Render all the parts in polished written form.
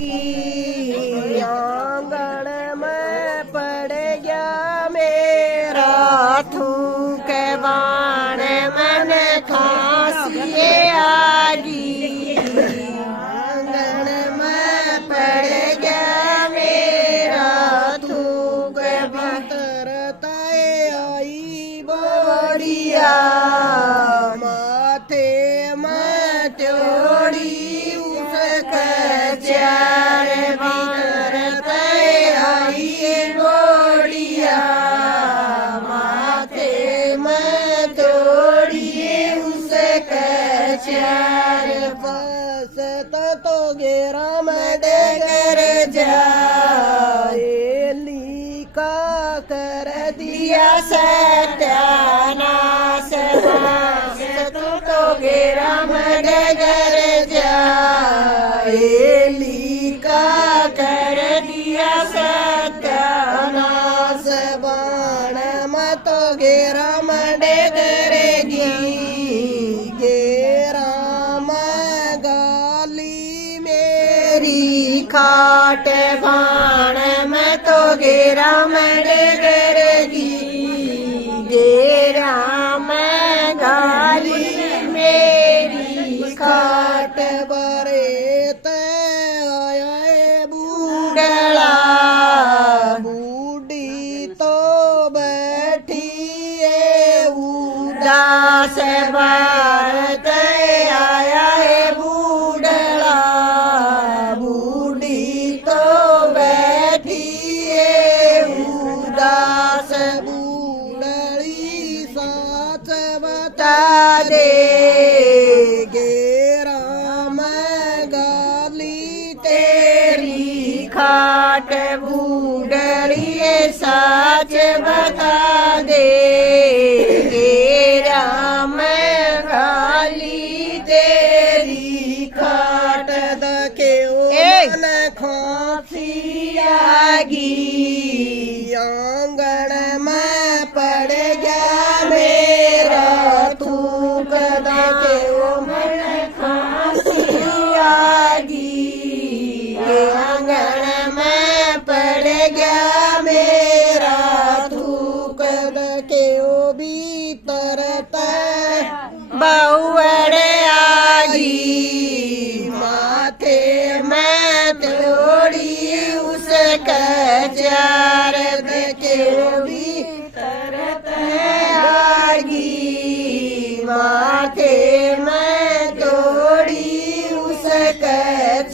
की आंगन में पड़ गया मेरा थूक बाण मन खांसी आगी आंगन में पड़ गया मेरा थूक तरताए आई बोरिया माथे में त्योड़ी चार भीतर आई बोड़िया माथे में तोड़िए उसका चार बस तो गेरा में डगर जाए लीका कर दिया सत्यानाश तो गेरा में डगर जाए लीका कर दिया सत्यानाश बाण मत गेरा मंडे करेगी गेरा गाली मेरी खाट बाण मत गेरा मंडे करेगी गेरा गाली मेरी खाट बरे दास भारत आया है बूढ़ा बूढ़ी तो बैठी है उदास बूढ़ी साथ बता दे गेरा में गाली तेरी खाट बूढ़ी साच बता दे आंगन में पड़ गया मेरा थूक दे मन खांसी आगी आंगन में पड़ गया मेरा थूक दे भीतर बहुअड़े आगी माथे में तोड़ी उसका चार के भी तरत आगी माथे में तोड़ी उसका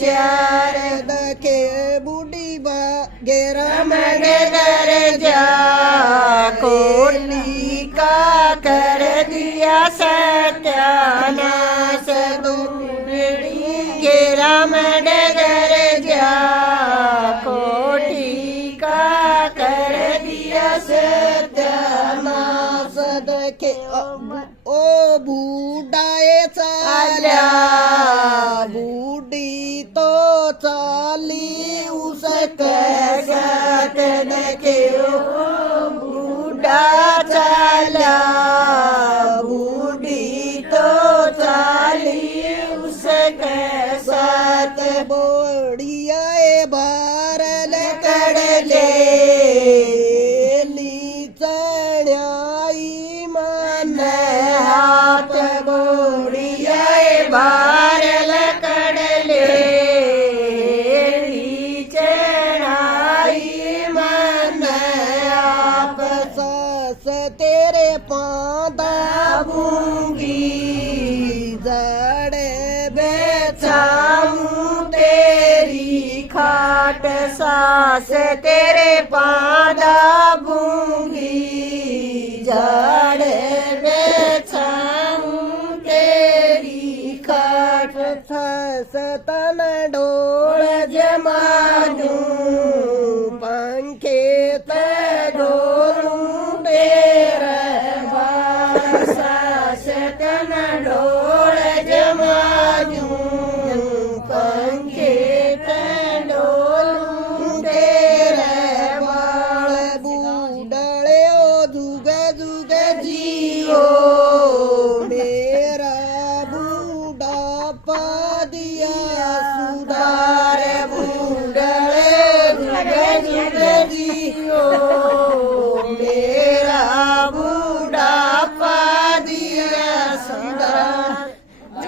चार दके बूढ़ी गेरा मन कर जा कोली का कर दिया सत्यानाश बूढ़ी गेरा मन कर जा सत्यानाश देखे ओ बूढ़ाए चाला बूढ़ी तो चाली उसके साथ देखे ओ बूढ़ा चाला बूढ़ी तो चाली उसके साथ बोड़िया बारल कर ले हाथ बोड़िया बारल कड़ले चढ़ाई मन आप सास तेरे पादा बूंगी जड़े बेचाऊं तेरी खाट सास तेरे पादा बूंगी जड़े